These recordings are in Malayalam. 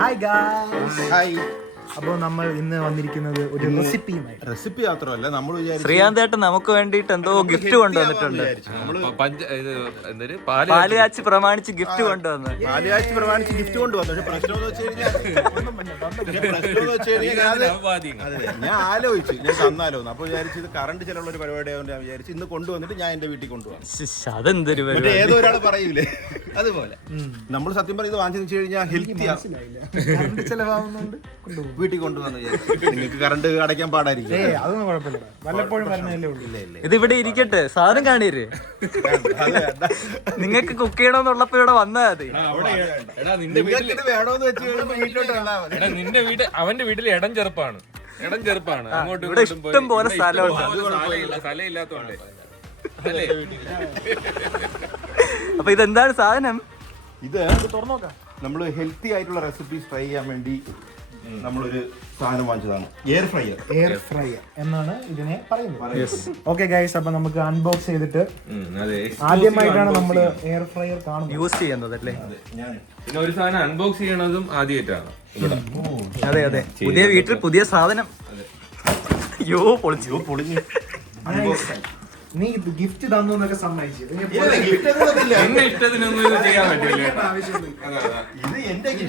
Hi guys. ഹായ്. അപ്പോൾ നമ്മൾ ഇന്ന് വന്നിരിക്കുന്നത് ഒരു റെസിപ്പി മാത്രമല്ല, നമ്മൾ ശ്രീകാന്തേട്ടൻ നമുക്ക് വേണ്ടിയിട്ട് എന്തോ ഗിഫ്റ്റ് കൊണ്ടുവന്നിട്ടുണ്ട്. പാല് കാച്ചി പ്രമാണിച്ച് ഗിഫ്റ്റ് കൊണ്ടുവന്നു. പാലുകാച്ചി പ്രമാണിച്ച് ഗിഫ്റ്റ് കൊണ്ടുവന്നു. പക്ഷെ പ്രശ്നം എന്ന് വെച്ച് കഴിഞ്ഞാൽ ഞാൻ ആലോചിച്ചു, ഞാൻ തന്നാലോ. അപ്പൊ വിചാരിച്ചു ഇത് കറണ്ട് ചിലവുള്ള ഒരു പരിപാടിയായതുകൊണ്ട് ഞാൻ വിചാരിച്ചു ഇന്ന് കൊണ്ടുവന്നിട്ട് ഞാൻ എന്റെ വീട്ടിൽ കൊണ്ടുപോകാം. അതെന്തൊരു ഏതോ ഒരാൾ പറയൂലേ അതുപോലെ. നമ്മൾ സത്യം പറഞ്ഞത് വാങ്ങിച്ചു വെച്ച് കഴിഞ്ഞാൽ ഹെൽത്തിയാ, ചെലവാകുന്നുണ്ട്, വീട്ടിൽ കൊണ്ടുവന്ന് നിങ്ങൾക്ക് കറണ്ട് അടയ്ക്കാൻ പാടായിരിക്കും. അതൊന്നും കുഴപ്പമില്ല, വല്ലപ്പോഴും വരുന്നതല്ലേ ഉള്ളൂ. ഇത് ഇവിടെ ഇരിക്കട്ടെ, സാധനം കാണീര്. നിങ്ങൾക്ക് കുക്ക് ചെയ്യണമെന്നുള്ളപ്പോ ഇവിടെ വന്നാൽ മതി. വേണോന്ന് വെച്ച് വീട്ടിലോട്ട് നിന്റെ വീട് അവന്റെ വീട്ടിൽ ഇടം ചെറുപ്പാണ്. അങ്ങോട്ടും ഇവിടെ ഇഷ്ടം പോലെ സ്ഥലമുണ്ട്. സ്ഥലം ഇല്ലാത്തോണ്ട്. അപ്പൊ ഇതെന്താണ് സാധനം? ഇത് നമ്മൾ ഹെൽത്തി ആയിട്ടുള്ള റെസിപ്പീസ് ട്രൈ ചെയ്യാൻ വേണ്ടി നമ്മളൊരു സാധനം വാങ്ങിച്ചതാണ്. എയർ ഫ്രയർ എന്നാണ് ഇതിനെ പറയുന്നത്. ഓക്കെ ഗൈസ്, അപ്പൊ നമുക്ക് അൺബോക്സ് ചെയ്തിട്ട് ആദ്യമായിട്ടാണ് നമ്മൾ എയർ ഫ്രയർ കാണുന്നത്, യൂസ് ചെയ്യുന്നത് അല്ലേ? പിന്നെ ഒരു സാധനം അൺബോക്സ് ചെയ്യണതും ആദ്യമായിട്ടാണ്. അതെ അതെ, പുതിയ വീട്ടിൽ പുതിയ സാധനം. അയ്യോ പൊളിഞ്ഞു. നീ ഗിഫ്റ്റ് തന്നു എന്നൊക്കെ സമ്മതിച്ചു. എന്റെ ഇഷ്ടത്തിനൊന്നും ഇത് ചെയ്യാൻ പറ്റില്ല.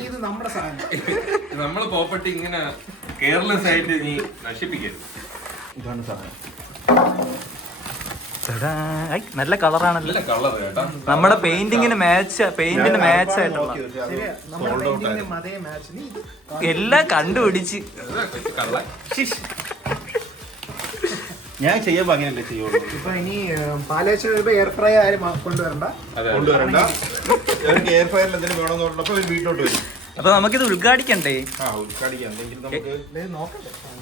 ഇത് നമ്മുടെ സാധനം. നമ്മള് പ്രോപ്പർട്ടി ഇങ്ങനെ കെയർലെസ് ആയിട്ട് നീ നശിപ്പിക്കരുത്. ഇതാണ് സാധനം. നല്ല കളറാണല്ലോ. നല്ല കളർ കേട്ടാ. നമ്മുടെ പെയിന്റിങ്ങിന് മാച്ച് ആയിട്ടുള്ള എല്ലാം കണ്ടുപിടിച്ച്. ഞാൻ ചെയ്യുമ്പോ അങ്ങനെയല്ലേ ചെയ്യുള്ളൂ. ഇപ്പൊ ഇനി പാലേശ്വരം എയർ ഫ്രൈ ആരും കൊണ്ടുവരണ്ട. എയർ ഫ്രയറിൽ എന്തെങ്കിലും വേണമെന്ന് പറഞ്ഞപ്പോ വീട്ടിലോട്ട് വരും. അപ്പൊ നമുക്കിത് ഉദ്ഘാടിക്കണ്ടേ? ഉദ്ഘാടിക്കാം. എന്തെങ്കിലും നമുക്ക്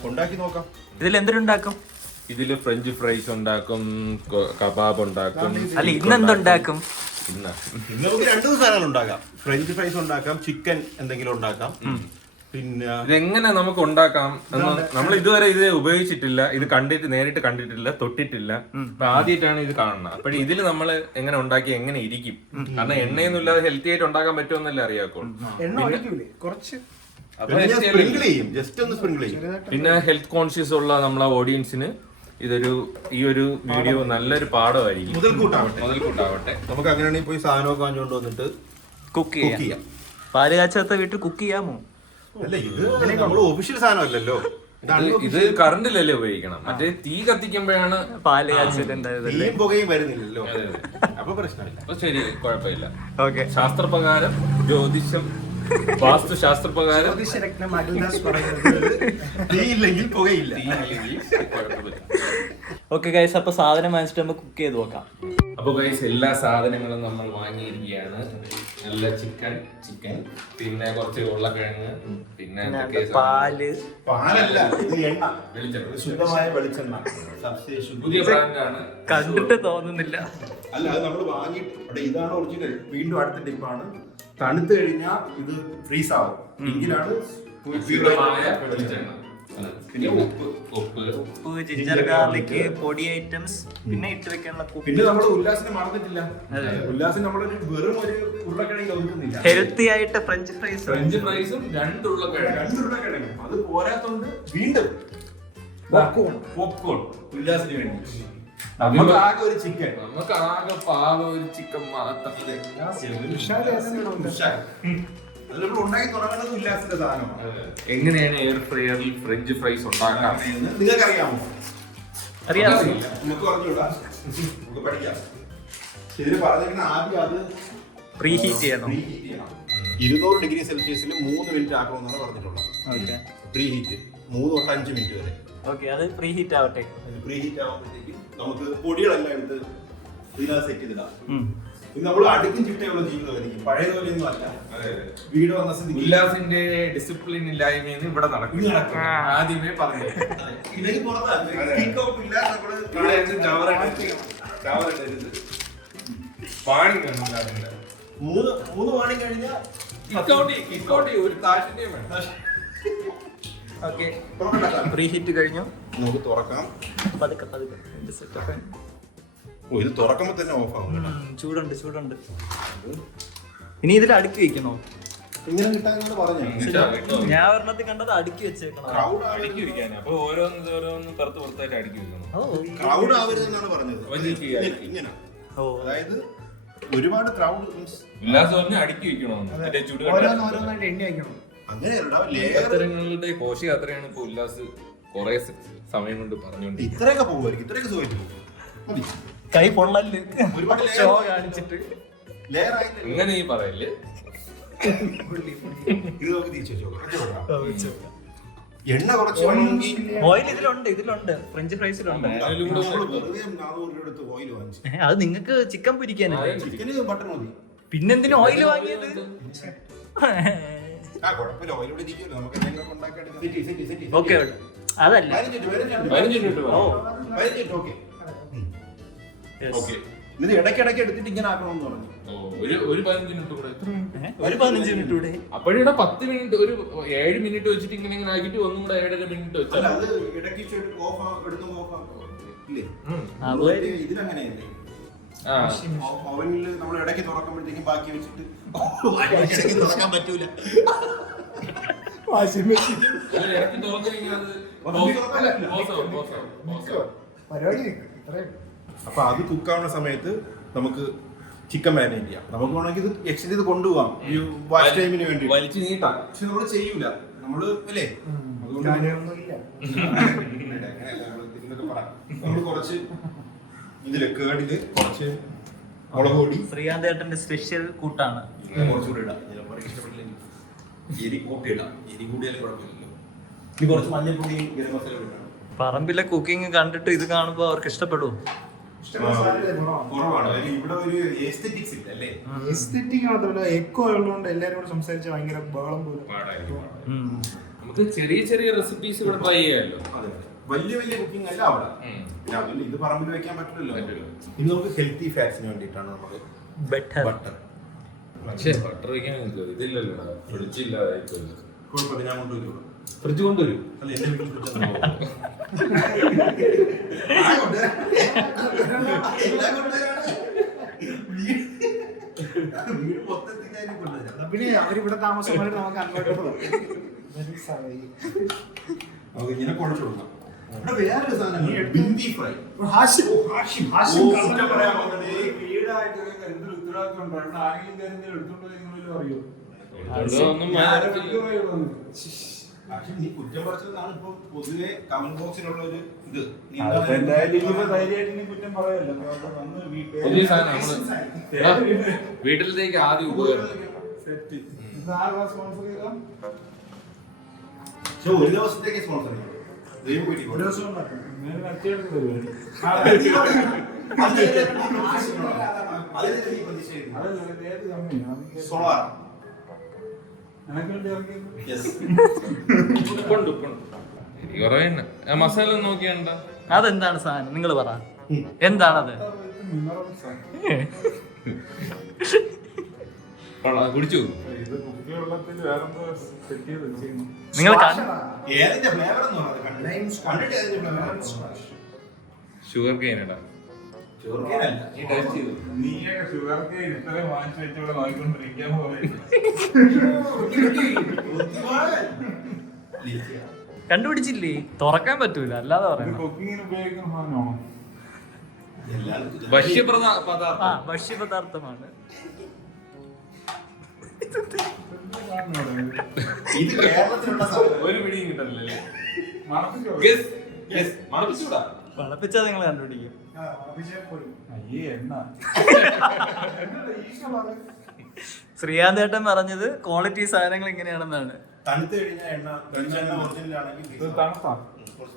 ഉണ്ടാക്കി നോക്കാം. ഇതിൽ എന്തിനുണ്ടാക്കും? ഇതില് ഫ്രഞ്ച് ഫ്രൈസ് ഉണ്ടാക്കും, കബാബ് ഉണ്ടാക്കും. അല്ല, ഇന്നെന്തുണ്ടാക്കും? ഇന്ന് നമുക്ക് രണ്ടു സാധനങ്ങൾ ഉണ്ടാക്കാം. ഫ്രഞ്ച് ഫ്രൈസ് ഉണ്ടാക്കാം, ചിക്കൻ എന്തെങ്കിലും ഉണ്ടാക്കാം. പിന്നെ ഇതെങ്ങനെ നമുക്ക് ഉണ്ടാക്കാം എന്ന് നമ്മൾ ഇതുവരെ ഇത് ഉപയോഗിച്ചിട്ടില്ല. ഇത് നേരിട്ട് കണ്ടിട്ടില്ല, തൊട്ടിട്ടില്ല. അപ്പൊ ആദ്യമായിട്ടാണ് ഇത് കാണുന്നത്. അപ്പൊ ഇതിൽ നമ്മൾ എങ്ങനെ ഉണ്ടാക്കി എങ്ങനെ ഇരിക്കും, കാരണം എണ്ണയൊന്നും ഇല്ലാതെ ഹെൽത്തി ആയിട്ട് ഉണ്ടാക്കാൻ പറ്റുമെന്നല്ലേ അറിയാക്കുള്ളൂ. പിന്നെ ഹെൽത്ത് കോൺഷ്യസ് ഉള്ള നമ്മളെ ഓഡിയൻസിന് ഈ ഒരു വീഡിയോ നല്ലൊരു പാഠമായിരിക്കും, മുതൽക്കൂട്ടാവട്ടെ. നമുക്ക് അങ്ങനെയാണെങ്കിൽ പോയി സാധനമൊക്കെ വാങ്ങിച്ചുകൊണ്ട് വന്നിട്ട് കുക്ക് ചെയ്യാം. പാല് കാച്ചാത്ത വീട്ടിൽ കുക്ക് ചെയ്യാമോ? അല്ല, ഇത് നമ്മള് ഒഫീഷ്യൽ സാധനമല്ലല്ലോ. ഇത് കറണ്ടിലല്ലേ ഉപയോഗിക്കണം. മറ്റേ തീ കത്തിക്കുമ്പോഴാണ് പാല് കാച്ചലുണ്ടായത്. തീയും പുകയും വരുന്നില്ലല്ലോ, അപ്പൊ പ്രശ്നമില്ല. അപ്പൊ ശരി, കുഴപ്പമില്ല. ഓക്കെ. ശാസ്ത്രപ്രകാരം, ജ്യോതിഷം, വാസ്തുശാസ്ത്രപ്രകാരം തീയില്ലെങ്കിൽ പുകയില്ല. ഓക്കെ ഗൈസ്, അപ്പൊ സാധനം വാങ്ങിച്ചിട്ട് നമുക്ക് കുക്ക് ചെയ്ത് നോക്കാം. അപ്പൊ ഗൈസ്, എല്ലാ സാധനങ്ങളും നമ്മൾ വാങ്ങിയിരിക്കുകയാണ്. നല്ല ചിക്കൻ, പിന്നെ കുറച്ച് ഉരുളക്കിഴങ്ങ്, പിന്നെ പാലല്ല, ഇത് എണ്ണ, വെളിച്ചെണ്ണ, ശുദ്ധമായ വെളിച്ചെണ്ണ. പുതിയ ബ്രാൻഡാണ്. കണ്ടിട്ട് തോന്നുന്നില്ല. അല്ല, അത് നമ്മൾ വാങ്ങിയിട്ട് ഇതാണ് ഒറിജിനൽ. വീണ്ടും അടുത്ത ടിപ്പാണ്, തണുത്ത് കഴിഞ്ഞാൽ ഇത് ഫ്രീസ് ആവും. എങ്കിലാണ് വെളിച്ചെണ്ണ. പിന്നെ ഉപ്പ്, ജിഞ്ചർ ഗാർലിക്, പൊടി ഐറ്റംസ്, പിന്നെ ഇട്ട് വെക്കാനുള്ള. പിന്നെ നമ്മൾ ഉല്ലാസിനെ മറന്നിട്ടില്ല. ഉല്ലാസിന് നമ്മളൊരു വെറും ഒരു ഉരുളക്കിഴങ്ങ് ഒതുക്കുന്നില്ല. ഹെൽത്തി ആയിട്ട് ഫ്രഞ്ച് ഫ്രൈസും രണ്ട് ഉരുളക്കിഴങ്ങ്. അത് പോരാത്തോണ്ട് വീണ്ടും പോപ്കോൺ ഉല്ലാസിന് വേണ്ടി. നമുക്ക് ആകെ ഒരു ചിക്കൻ, നമുക്ക് ആകെ പാകം ഒരു ചിക്കൻ മാത്രം. ഉണ്ടാക്കി തുടങ്ങുന്നത് ഉല്ലാസിന്റെ സാധനമാണ്. എങ്ങനെയാണ് എയർ ഫ്രയറിൽ ഫ്രഞ്ച് ഫ്രൈസ് ഉണ്ടാക്കാം നിങ്ങൾക്ക് അറിയാമോ? അറിയാം. നമുക്ക് പറഞ്ഞൂടാ, നമുക്ക് പഠിക്കാം. ഇതിന് പറഞ്ഞിരിക്കുന്ന ആദ്യം അത് പ്രീ ഹീറ്റ് ചെയ്യണം. 200 ഡിഗ്രി സെൽഷ്യസിൽ 3 മിനിറ്റ് ആക്കണമെന്നാണ് പറഞ്ഞിട്ടുള്ളത്. പ്രീ ഹീറ്റ് 3 തൊട്ട് 5 മിനിറ്റ് വരെ. അത് പ്രീ ഹീറ്റ് ആവട്ടെ. പ്രീ ഹീറ്റ് ആവുമ്പോഴത്തേക്ക് നമുക്ക് പൊടികളെല്ലാം എടുത്ത് ഇതിനകത്ത് സെറ്റ് ചെയ്തിടാം. ഇത് നമ്മൾ അടുക്കും ചിട്ടയുള്ള ജീവിതമായിരിക്കും, പഴയതുപോലെയൊന്നും അല്ല. വീട് വന്ന സ്ഥിതിക്ക് ഉല്ലാസിന്റെ ഡിസിപ്ലിൻ ഇല്ലായ്മയെന്ന് ഇവിടെ നടക്കും. ആദ്യമേ പറഞ്ഞു ഇതിലേക്ക് പുറത്താണ് പാണി മൂന്ന് പാണി കഴിഞ്ഞാൽ ഒരു താഷിന്റെയും വേണം. പ്രീ ഹീറ്റ് കഴിഞ്ഞു. നമുക്ക് തുറക്കാം. ഇത് തുറക്കുമ്പോ തന്നെ ഓഫ് ആവും. ചൂടുണ്ട്. ഇനി ഇതിൽ അടുക്കി വെക്കണോ? ഇങ്ങനെ കിട്ടാന്നാണ് പറഞ്ഞത്. ഞാൻ ഒരെണ്ണത്തിൽ കണ്ടത് അടുക്കി വെച്ചേക്കണം. അടുക്കി വെക്കാൻ അപ്പൊ ഓരോന്ന് പുറത്തായിട്ട് അടുക്കി വെക്കണം. ക്രൗഡ് ആവരുതെന്നാണ് പറഞ്ഞത്. ഇങ്ങനെ അതായത് ഒരുപാട് ക്രൗഡ് മീൻസ് ഉല്ലാസം പറഞ്ഞ അടുക്കി വെക്കണമെന്ന് ഓരോന്നോരോന്നായിട്ട് എണ്ണി വയ്ക്കണം. അങ്ങനെയങ്ങളുടെ കോശി യാത്രയാണ് ഇപ്പൊ ഉല്ലാസ് കൊറേ സമയം കൊണ്ട് പറഞ്ഞോണ്ട് ഇത്രയൊക്കെ പോകുമായിരിക്കും. ഇത്രയൊക്കെ സുഖമായിട്ട് മതി. കൈ പൊള്ളല് ഒരുപാട് ഷോ കാണിച്ചിട്ട് ലെയർ ആയിട്ട് അങ്ങനെ ഈ പറയല്. ഇത് നമുക്ക് തിരിച്ചു വെച്ചോ. എണ്ണ കുറച്ച് ഓയിൽ ഇതിലുണ്ട് ഫ്രഞ്ച് ഫ്രൈസിലുണ്ട്. വെറുതെ 400 രൂപ എടുത്ത് ഓയിൽ വാങ്ങിച്ചു. അത് നിങ്ങക്ക് ചിക്കൻ പൊരിക്കാനല്ലേ? ചിക്കന് ബട്ടർ മതി. പിന്നെന്തിനു ഓയിൽ വാങ്ങിയത്? കുഴപ്പമില്ല, ഓയിൽ ഇവിടെ ഇരിക്കുമല്ലോ, നമുക്ക് എന്തെങ്കിലും ഉണ്ടാക്കി. ഓക്കെ അതല്ല 15 മിനിറ്റ് ഓക്കെ. ഇത് ഇടയ്ക്കിടയ്ക്ക് എടുത്തിട്ട് ഇങ്ങനെ ആക്കണമെന്ന് പറഞ്ഞു. ഒരു 15 മിനിറ്റ് കൂടെ ഒരു 15 മിനിറ്റ് കൂടെ. അപ്പോഴിവിടെ 10 മിനിറ്റ് ഒരു 7 മിനിറ്റ് വെച്ചിട്ട് ഇങ്ങനെ ആക്കിട്ട് ഒന്നും കൂടെ 7.5 മിനിറ്റ് വെച്ചാൽ അത് ഇടയ്ക്ക് ഇല്ലേ ഇതിലങ്ങനെയല്ലേ? ഓവനിൽ നമ്മൾ ഇടയ്ക്ക് തുറക്കുമ്പോഴത്തേക്കും ബാക്കി വെച്ചിട്ട് തുറക്കാൻ പറ്റൂല. ഇടയ്ക്ക് തുറന്നു കഴിഞ്ഞാൽ അപ്പൊ അത് കുക്കാവുന്ന സമയത്ത് നമുക്ക് ചിക്കൻ മാരിനേറ്റ് ചെയ്യാം. നമുക്ക് വേണമെങ്കിൽ ഇത് എക്സ്റ്റെൻഡ് ചെയ്ത് കൊണ്ടുപോകാം ഈ വാച്ച് ടൈമിന് വേണ്ടി. വലിച്ചു നീട്ടാം. പക്ഷെ നമ്മൾ ചെയ്യൂല, നമ്മള് അല്ലേ? നമ്മൾ കുറച്ച് ഇതില് കേടില് കുറച്ച് മുളക് പൊടി, ശ്രീകാന്ത് ഏട്ടന്റെ സ്പെഷ്യൽ കൂട്ടാണ്. കുറച്ചുകൂടി ഇടാം. എരി കൂട്ടിയിടാം. എരി കൂടിയാലും കുഴപ്പമില്ലല്ലോ. ഇനി കുറച്ച് മഞ്ഞൾപ്പൊടി, ഗരം മസാല ഇടാം. പറമ്പിലെ കുക്കിംഗ് കണ്ടിട്ട് ഇത് കാണുമ്പോ അവർക്ക് ഇഷ്ടപ്പെടും. കുറവാണ്. ഇവിടെ ഒരു എസ്തെറ്റിക്സ് ഇല്ല അല്ലേ? എസ്തെറ്റിക് മാത്രമല്ല, എക്കോ ഉള്ളതുകൊണ്ട് എല്ലാവരും കൂടെ സംസാരിച്ച് ഭയങ്കര ബഹളം പോലും. നമുക്ക് ചെറിയ ചെറിയ റെസിപ്പീസ് ഇവിടെ ട്രൈ ചെയ്യാമല്ലോ. വലിയ വലിയ കുക്കിംഗ് അല്ല അവിടെ. പിന്നെ അതുകൊണ്ട് ഇത് പറമ്പിൽ വെക്കാൻ പറ്റില്ലല്ലോ. ഇത് നമുക്ക് ഹെൽത്തി ഫാറ്റ്സിന് വേണ്ടിയിട്ടാണ് നമ്മൾ ബട്ടർ. പക്ഷേ ബട്ടർ വയ്ക്കാൻ ഇതില്ലല്ലോ, ഫ്രിഡ്ജ് ഇല്ലാതായിട്ടില്ല. കുഴപ്പമില്ല, ഞാൻ കൊണ്ടുവരും. ഫ്രിഡ്ജ് കൊണ്ടുവരും. അല്ല, എന്റെ വീട്ടിൽ പിന്നെ അവരിവിടെ താമസമായിട്ട് നമുക്ക് അങ്ങോട്ട് ഇങ്ങനെ കുഴച്ചു കൊടുക്കാം. ഇവിടെ വേറൊരു സാധനം ബിന്ദി ഫ്രൈ. നീ കുറ്റം പറച്ചതാണ് ഇപ്പൊ പൊതുവെ കമന്റ് ബോക്സിലുള്ള ഒരു ഇത്. പുതിയ സാധനം നമ്മള് വീട്ടിലത്തേക്ക് ആദ്യം ഉപകരണം. ഒരു ദിവസത്തേക്ക് സ്പോൺസർ ചെയ്യും. സോളാർ മസാല നോക്കിയാണ്ട. അതെന്താണ് സാധനം? നിങ്ങൾ പറ, എന്താണത്? കുടിച്ചു നിങ്ങൾ ഏതിന്റെ ഫ്ലേവർ എന്ന് പറഞ്ഞത് ഷുഗർ കെയിനടാ. കണ്ടുപിടിച്ചില്ലേ? തുറക്കാൻ പറ്റൂല, അല്ലാതെ പറയാം. ഭക്ഷ്യപദാർത്ഥമാണ്. ഇത് കേരളത്തിലുള്ള ഒരു പിടിയും കിട്ടല്ലേ? പളപ്പിച്ചാ നിങ്ങൾ കണ്ടുപിടിക്കും. ശ്രീകാന്ത് ഏട്ടൻ പറഞ്ഞത് ക്വാളിറ്റി സാധനങ്ങൾ ഇങ്ങനെയാണെന്നാണ്. തണുത്ത് കഴിഞ്ഞാൽ എണ്ണ വെളിച്ചെണ്ണ ഒറിജിനൽ ആണെങ്കിൽ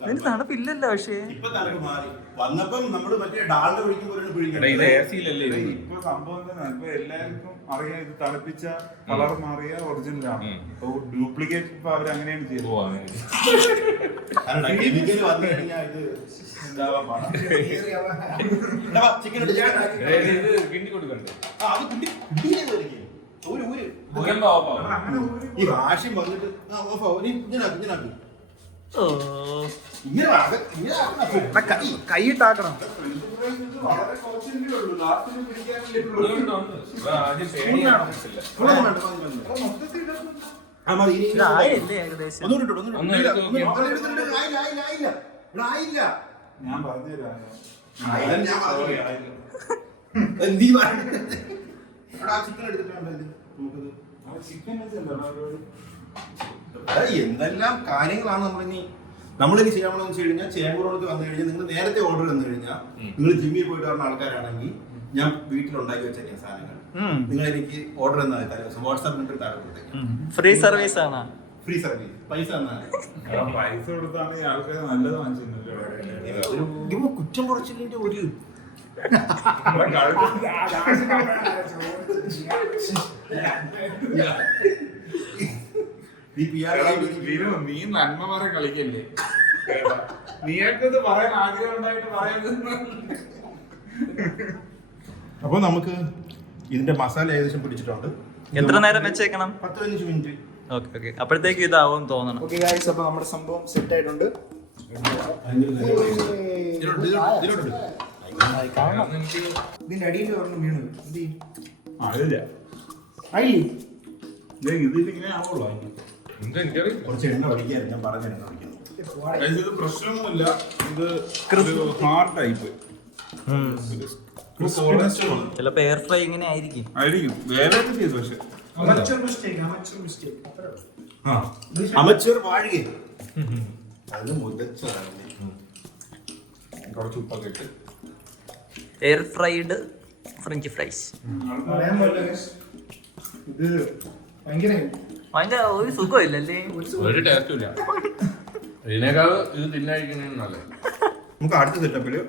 അതിന് തണുപ്പില്ലല്ലോ. പക്ഷേ ഇപ്പൊ തണുപ്പ് മാറി വന്നപ്പം നമ്മള് മറ്റേ ഡാൾഡ ഒഴിക്കുമ്പോഴാണ് പിഴിഞ്ഞത്. ഇപ്പൊ സംഭവം ഇപ്പൊ എല്ലാവർക്കും അറിയാം, ഇത് തിളപ്പിച്ച കളർ മാറിയ ഒറിജിനലാണ്. ഇപ്പൊ ഡ്യൂപ്ലിക്കേറ്റ് ഇപ്പൊ അവരങ്ങനെയാണ് ചെയ്തത്. കെമിക്കൽ വന്നു കഴിഞ്ഞാൽ ഇത് ഉണ്ടാവാൻ പാടാണ്. ചിക്കൻ ഈ വാശി വന്നിട്ട് ഓഫ് ആവും. ഇങ്ങനാക്കി ഓ കൈയിട്ടാക്കണം. വളരെ കുറച്ചല്ലേ ഉള്ളൂ, ലാസ്റ്റിന് പിടിക്കാനല്ലേ ഉള്ളൂ. ആയില്ലേ ഏകദേശം? ഞാൻ പറഞ്ഞുതരാം. ചിക്കൻ എന്തെല്ലാം കാര്യങ്ങളാണ് നമ്മളിനി ചെയ്യാമെന്ന് വെച്ച് കഴിഞ്ഞാൽ ചേമ്പൂരോട് വന്നു കഴിഞ്ഞാൽ നിങ്ങൾ നേരത്തെ ഓർഡർ തന്നു കഴിഞ്ഞാൽ നിങ്ങൾ ജിമ്മിൽ പോയിട്ട് വരുന്ന ആൾക്കാരാണെങ്കിൽ ഞാൻ വീട്ടിൽ ഉണ്ടാക്കി വെച്ചേക്കാം സാധനങ്ങൾ. നിങ്ങൾ എനിക്ക് ഓർഡർ തന്നാൽ തലേദിവസം വാട്സാപ്പ് നമ്പർ താഴെ കൊടുത്തേക്കാം. ഫ്രീ സർവീസ് ആണ്. ഫ്രീ സർവീസ്, പൈസ തന്നാൽ പൈസ കൊടുത്താണ് ഈ ആൾക്കാർ നല്ലത് വാങ്ങിച്ചിരുന്നല്ലോ. ഒരു കുറ്റം കുറച്ചില്ലെങ്കിൽ ഒരു നീ നന്മ പറ കളിക്കല്ലേ, നീക്കത് പറയാൻ ആഗ്രഹം ഉണ്ടായിട്ട് പറയുന്നത്. അപ്പൊ നമുക്ക് ഇതിന്റെ മസാല ഏകദേശം പിടിച്ചിട്ടുണ്ട്. എത്ര നേരം വെച്ചേക്കണം? 10-15 മിനിറ്റ്. ഓക്കെ അപ്പോഴത്തേക്ക് ഇതാവും തോന്നണം. ഓക്കെ ഗൈസ്, അപ്പൊ നമ്മുടെ സംഭവം സെറ്റ് ആയിട്ടുണ്ട്. ഇതിന്റെ അടിയിൽ പറഞ്ഞു വീണു. എന്ത് ചെയ്യും? അതില്ല, ഇതിലിങ്ങനെ ആവുള്ളൂ. കുറച്ച് എണ്ണ ഒഴിക്കാൻ ഞാൻ പറഞ്ഞ എണ്ണ ഒഴിക്കുന്നു. ഇത് പ്രശ്നമൊന്നുമില്ല, ഇത് ഒരു ഹാർഡ് ടൈപ്പ് ചിലപ്പോ എയർ ഫ്രൈ ഇങ്ങനെ ആയിരിക്കും. വേറെ ചെയ്തു. പക്ഷെ അമച്ചർ വാഴുക അത് മുതച്ചതാണ്. കുറച്ച് ഉപ്പൊക്കെ ഇട്ട് എയർ ഫ്രൈഡ് ഫ്രഞ്ച് ഫ്രൈസ്. ഇത് ഭയങ്കര അതിന്റെ ഒരു സുഖമില്ലല്ലേ? ഒരു ടേസ്റ്റും ഇല്ല. ഇതിനേക്കാൾ ഇത് തിന്നായിരിക്കുന്നതാണ് നല്ലത്. നമുക്ക് അടുത്ത സെറ്റപ്പില്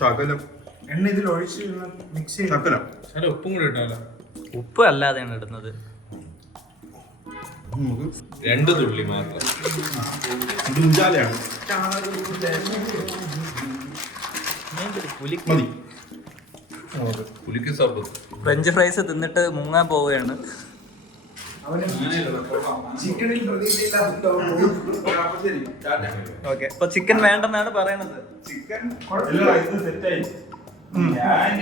ശകലം എണ്ണ ഇതിൽ ഒഴിച്ച് മിക്സ് ചെയ്ത് ശകലം അതിൽ ഉപ്പും കൂടെ ഇട്ടാലോ? ഉപ്പ് അല്ലാതെയാണ് ഇടുന്നത്. നമുക്ക് 2 തുള്ളി മാത്രം. ഇത് ഉഞ്ചാലയാണ്. മതി. പുലിക്ക് സർബത്ത്. ഫ്രഞ്ച് ഫ്രൈസ് തിന്നിട്ട് മുങ്ങാൻ പോവുകയാണ്. ചിക്കനിൽ പ്രതീക്ഷയില്ലാത്ത ഓക്കെ, അപ്പൊ ചിക്കൻ വേണ്ടെന്നാണ് പറയണത്. ചിക്കൻ ഇത് സെറ്റായി. ഞാൻ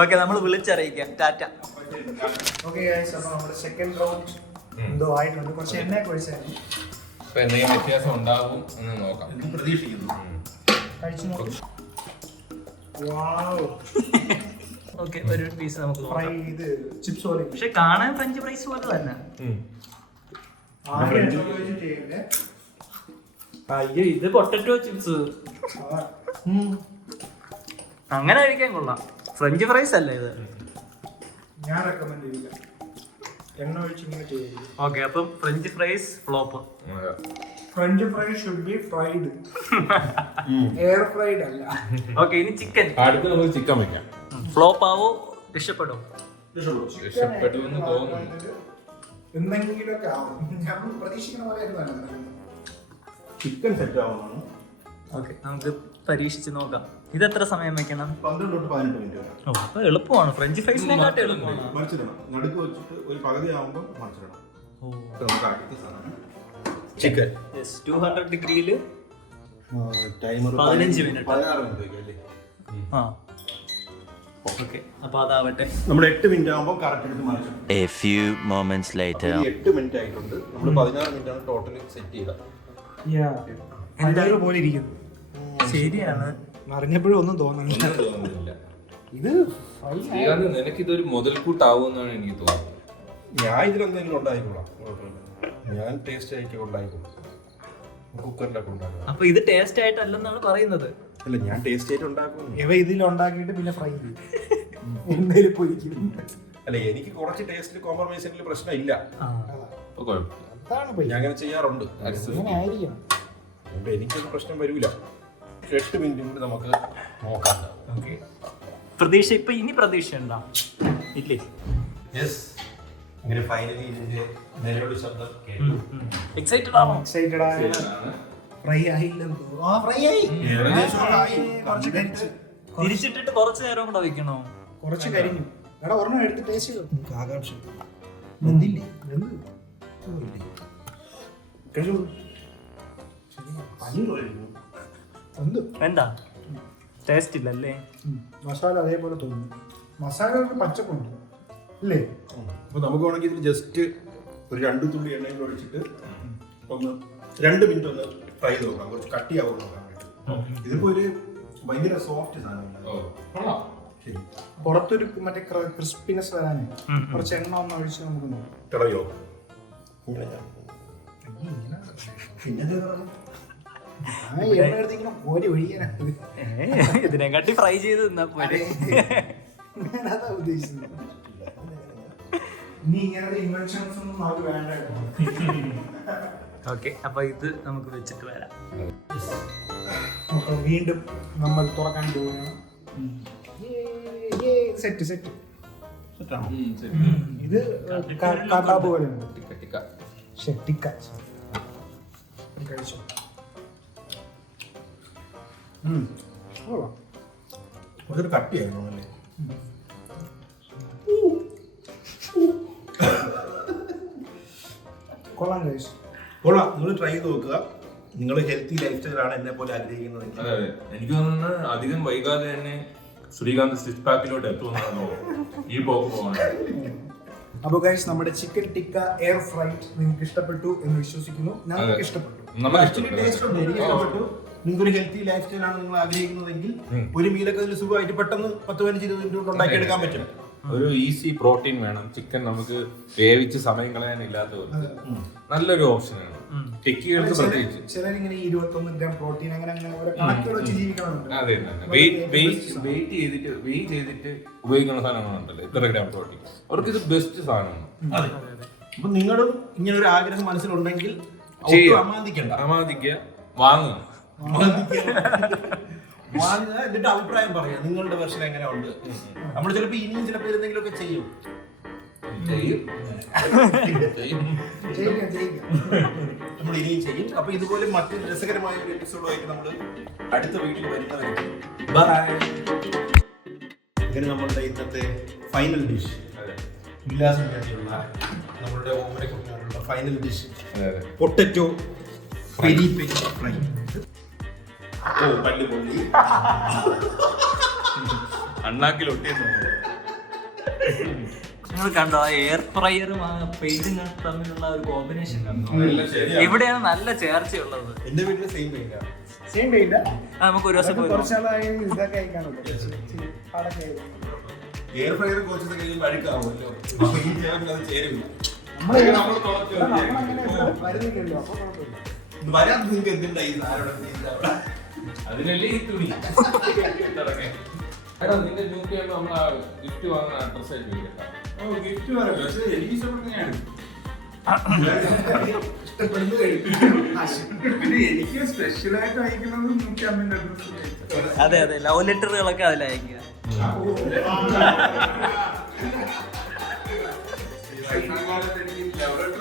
ഓക്കെ, നമ്മൾ വിളിച്ചറിയിക്കാം. ടാറ്റ. ഓക്കെ ഗൈസ്, അപ്പൊ നമ്മുടെ സെക്കൻഡ് റൗണ്ട് എന്തോ ആയിട്ടുണ്ട്. കുറച്ച് എണ്ണയൊക്കെ ഒഴിച്ചായിരുന്നു. അപ്പൊ എന്തെങ്കിലും വ്യത്യാസം ഉണ്ടാവും എന്ന് നോക്കാം. ഇത് പ്രതീക്ഷിക്കുന്നു. കഴിച്ചു നോക്കി. വാവ്, ഓക്കെ, ഒരു പീസ് നമുക്ക് ഫ്രൈ നോക്കാം. ഇത് ചിപ്സ് പോലെ. പക്ഷെ കാണാൻ ഫ്രഞ്ച് ഫ്രൈസ് പോലെ തന്നെ. ആദ്യം ഉപയോഗിച്ചിട്ട് ചെയ്യണ്ടേ? അയ്യോ, ഇത് പൊട്ടറ്റോ ചിപ്സ്. അങ്ങനെ കഴിക്കാൻ കൊള്ളാം. ഫ്രഞ്ച് ഫ്രൈസ് അല്ലേ ഇത്? ഞാൻ റെക്കമെൻഡ് ചെയ്യില്ല. എണ്ണ ഒഴിച്ച് ഇങ്ങനെ ചെയ്യും. ഓക്കെ, അപ്പം French fries flop. French fry should be fried, air fried അല്ല. ഓക്കെ, ഇനി ചിക്കൻ. അടുത്ത് നമുക്ക് ചിക്കൻ വെക്കാം. ഫ്ലോപ്പ് ആവോ രക്ഷപ്പെടും? രക്ഷപ്പെടുമെന്ന് തോന്നുന്നു. എന്തെങ്കിലുമൊക്കെ ആവും. ഞാൻ പ്രതീക്ഷിക്കുന്ന പോലെ ചിക്കൻ സെറ്റ് ആവുന്നതാണ്. ഓക്കെ, നമുക്ക് പരീക്ഷിച്ച് നോക്കാം. ഇത് എത്ര സമയം വെക്കണം? 12 തൊട്ട് 18 മിനിറ്റ് വരെ. ഓ, അപ്പൊ എളുപ്പമാണ്. ഫ്രഞ്ച് ഫ്രൈസിനെക്കാട്ടും എളുപ്പമാണ്. മറിച്ചിടണം. നടുക്ക് വെച്ചിട്ട് ഒരു പകുതി ആവുമ്പോൾ മറിച്ചിടണം. ഓ, നമുക്ക് അടുത്ത സാധനം ചിക്കൻ. 200 ഡിഗ്രിയില് ടൈമർ 15 മിനിറ്റ്. 16 മിനിറ്റ് വയ്ക്കാം അല്ലേ? ആ, ഓക്കെ, അപ്പൊ അതാവട്ടെ. നമ്മൾ 8 മിനിറ്റ് ആകുമ്പോൾ കറക്റ്റ് എടുത്ത് മറിച്ചിടണം. A few moments later. 8 minute ആയിട്ടുണ്ട്. നമ്മൾ 16 മിനിറ്റ് ആണ് ടോട്ടൽ സെറ്റ് ചെയ്തത്. എന്തായാലും പോലെ ഇരിക്കുന്നു. ശരിയാണ്. അറിഞ്ഞപ്പോഴും ഒന്നും തോന്നുന്നില്ല. ഒന്നും തോന്നുന്നില്ല. ഇത് ശ്രീകാന്ത്, നിനക്കിതൊരു മുതൽക്കൂട്ടാവുമെന്നാണ് എനിക്ക് തോന്നുന്നത്. ഞാൻ ഇതിലെന്തെങ്കിലും ഉണ്ടായിക്കോളാം, കുഴപ്പമില്ല. ഞാൻ ടേസ്റ്റ് ആയിട്ട് ഉണ്ടായിക്കോളാം. കുക്കറിലൊക്കെ ഉണ്ടാക്കും. അപ്പൊ ഇത് ടേസ്റ്റ് ആയിട്ടല്ലെന്നാണ് പറയുന്നത്. അല്ല, ഞാൻ ടേസ്റ്റ് ആയിട്ട് ഉണ്ടാക്കും. ഇവ ഇതിൽ ഉണ്ടാക്കിയിട്ട് പിന്നെ ഫ്രൈ ചെയ്യും. എണ്ണയിൽ പൊരിക്കും. അല്ല, എനിക്ക് കുറച്ച് ടേസ്റ്റിൽ കോംപ്രമൈസിംഗിൽ പ്രശ്നമില്ല. അപ്പൊ കുഴപ്പമില്ല. അതാണ് പോയി. ഞാൻ അങ്ങനെ ചെയ്യാറുണ്ട്. ഇങ്ങനെ ആയിരിക്കണം. അതുകൊണ്ട് എനിക്കൊരു പ്രശ്നം വരൂല. 8 മിനിറ്റ് കൂടി നമുക്ക് നോക്കാം. ഓക്കെ, പ്രതീക്ഷ ഇപ്പൊ ഇനി പ്രതീക്ഷ ഉണ്ടോ? ഇല്ലേ? യെസ്, ഇങ്ങനെ ഫൈനലി ഇതിന്റെ നിലവിളി ശബ്ദം എക്സൈറ്റഡ് ആണോ? എക്സൈറ്റഡ് ആയ ഫ്രൈ ആയില്ലെന്ന് തോന്നുന്നു. ആ, ഫ്രൈ ആയി. ഏകദേശം ആയി. കുറച്ച് കരിച്ച്. തിരിച്ചിട്ടിട്ട് കുറച്ച് നേരം കൂടെ വെക്കണോ? കുറച്ച് കരിഞ്ഞു. എടാ ഒരെണ്ണം എടുത്ത് ടേസ്റ്റ് ചെയ്തു. ആകാംക്ഷ എന്തില്ലേ കഴിച്ചു എന്താ ടേസ്റ്റ് ഇല്ലല്ലേ? മസാല അതേപോലെ തോന്നുന്നു. മസാല ഒരു പച്ചപ്പുണ്ട് ഇല്ലേ? അപ്പൊ നമുക്ക് വേണമെങ്കിൽ ഇതിൽ ജസ്റ്റ് ഒരു 2 തുള്ളി എണ്ണയിൽ ഒഴിച്ചിട്ട് ഒന്ന് 2 മിനിറ്റ് ഒന്ന് ഫ്രൈ ചെയ്ത് നോക്കാം. കുറച്ച് കട്ടിയാവും നോക്കാൻ വേണ്ടി. ഇതിപ്പോ ഒരു ഭയങ്കര സോഫ്റ്റ് സാധനമാണ്. ശരി, പുറത്തൊരു മറ്റേ ക്രിസ്പിനെസ് വരാനേ കുറച്ച് എണ്ണ ഒന്ന് ഒഴിച്ച് നമുക്ക് നോക്കാം. തിളയോ എണ്ണ എടുത്തിങ്ങനെ കോരി ഒഴിയാനാണ് ഇതിനെക്കാട്ടി ഫ്രൈ ചെയ്ത് തിന്നാ പോലെ. ഞാനതാ ഉദ്ദേശിച്ചത്. ഇനി ഇങ്ങനത്തെ ഇൻവെൻഷൻസ് ഒന്നും നമുക്ക് വേണ്ട. ഓക്കെ, അപ്പൊ ഇത് നമുക്ക് വെച്ചിട്ട് വരാം. അപ്പൊ വീണ്ടും നമ്മൾ തുറക്കാൻ പോവുകയാണ്. സെറ്റ് സെറ്റ് ഇത് കബാബ് പോലെ ഉണ്ട്. ടിക്ക കഴിച്ചോ. അതൊരു കട്ടിയായിരുന്നു അല്ലേ? കൊള്ളാം കഴിച്ചു. കൊള്ളാം, നിങ്ങൾ ട്രൈ ചെയ്ത് നോക്കുക. നിങ്ങൾ ഹെൽത്തി ലൈഫ് സ്റ്റൈലാണ് എന്നെ പോലെ ആഗ്രഹിക്കുന്നത്. അതെ, എനിക്ക് തോന്നുന്നു അധികം വൈകാതെ തന്നെ ശ്രീകാന്ത് സിക്സ് പാക്കിലോട്ട് എത്തുമെന്നാണ് ഈ പോക്ക് പോകാൻ. അപ്പോൾ ഗൈസ്, നമ്മുടെ ചിക്കൻ ടിക്ക എയർ ഫ്രൈഡ് നിങ്ങൾക്ക് ഇഷ്ടപ്പെട്ടു എന്ന് വിശ്വസിക്കുന്നു. ഞങ്ങൾക്ക് ഇഷ്ടപ്പെട്ടു. ടേസ്റ്റ് ഉണ്ട്, എനിക്ക് ഇഷ്ടപ്പെട്ടു. നിങ്ങൾക്ക് ഒരു ഹെൽത്തി ലൈഫ് സ്റ്റൈലാണ് നിങ്ങൾ ആഗ്രഹിക്കുന്നതെങ്കിൽ ഒരു മീലൊക്കെ അതിൽ സുഖമായിട്ട് പെട്ടെന്ന് 10-15-20 മിനിറ്റ് കൊണ്ട് ഉണ്ടാക്കിയെടുക്കാൻ പറ്റും. ഒരു ഈസി പ്രോട്ടീൻ വേണം. ചിക്കൻ നമുക്ക് വേവിച്ച് സമയം കളയാനില്ലാത്തവർക്ക് നല്ലൊരു ഓപ്ഷനാണ്. ടെക്കികൾക്ക് പ്രത്യേകിച്ച് ചിലരിങ്ങനെ 21 ഗ്രാം പ്രോട്ടീൻ അങ്ങനെ ഓരോ കണക്കുകൾ വെച്ച് ജീവിക്കണമെന്നുണ്ട്. അതെ, വെയിറ്റ് ചെയ്തിട്ട് ഉപയോഗിക്കുന്ന സാധനങ്ങളുണ്ടല്ലോ, ഇത്ര ഗ്രാം പ്രോട്ടീൻ, അവർക്ക് ഇത് ബെസ്റ്റ് സാധനമാണ്. അപ്പൊ നിങ്ങളും ഇങ്ങനെ ഒരു ആഗ്രഹം മനസ്സിലുണ്ടെങ്കിൽ അമാദിക്കുക, വാങ്ങുക. എന്നിട്ട് അഭിപ്രായം പറയാം, നിങ്ങളുടെ വെർഷൻ എങ്ങനെ ഉണ്ട്. നമ്മൾ ചിലപ്പോ ഇനിയും ചിലപ്പോ എന്തെങ്കിലും ഒക്കെ ചെയ്യും. നമ്മൾ ഇനിയും ചെയ്യും. അപ്പൊ ഇതുപോലെ മറ്റൊരു രസകരമായ ഒരു എപ്പിസോഡുമായിട്ട് നമ്മൾ അടുത്ത വീട്ടിൽ വരുന്നവരായിരിക്കും. ഇങ്ങനെ നമ്മളുടെ ഇന്നത്തെ ഫൈനൽ ഡിഷ് ഉല്ലാസം വേണ്ടിയുള്ള നമ്മളുടെ ഓമനക്കുട്ടിനുള്ള final dish potato peri peri fry. ഓ പല്ല് പൊള്ളി, അണ്ണാക്കിലൊട്ടിയെന്ന്. നിങ്ങൾ കണ്ടോ എയർ ഫ്രയറും ആ പെയിന്റും തമ്മിലുള്ള ഒരു കോമ്പിനേഷൻ കണ്ടോ? ഇവിടെയാണ് നല്ല ചേർച്ചയുള്ളത്. എന്റെ വീട്ടിൽ സെയിം പെയിന്റ്. Same paint. നമുക്ക് ഒരു ദിവസം പോയി കുറച്ചാളായി ഇതൊക്കെ ആയിക്കാണല്ലോ. എയർ ഫ്രയർ കുറച്ച് കഴിയുമ്പോൾ അഴുക്കാവുമല്ലോ, അപ്പൊ ഈ ചേർന്ന് അത് ചേരില്ല. വരുന്നില്ലല്ലോ, അപ്പൊ കുഴപ്പമില്ല. വരാൻ നിങ്ങൾക്ക് എന്തുണ്ടായി സാധനം? അതിനല്ലേ ഈ തുണി. എടാ, നിന്റെ ന്യൂക്ക് നമ്മളാ ഗിഫ്റ്റ് വാങ്ങുന്ന അഡ്രസ് ആയിട്ട് ഗിഫ്റ്റ് പറയാം, പക്ഷെ എനിക്ക് ഇഷ്ടപ്പെടുന്നതാണ്. പിന്നെ എനിക്ക് സ്പെഷ്യലായിട്ട് അയക്കുന്നത് നമുക്ക് അമ്മേന്റെ അഡ്രസ്. അതെ അതെ, ലവ് ലെറ്ററുകളൊക്കെ അതിലയക്കുക. എനിക്ക് ലവ് ലെറ്റർ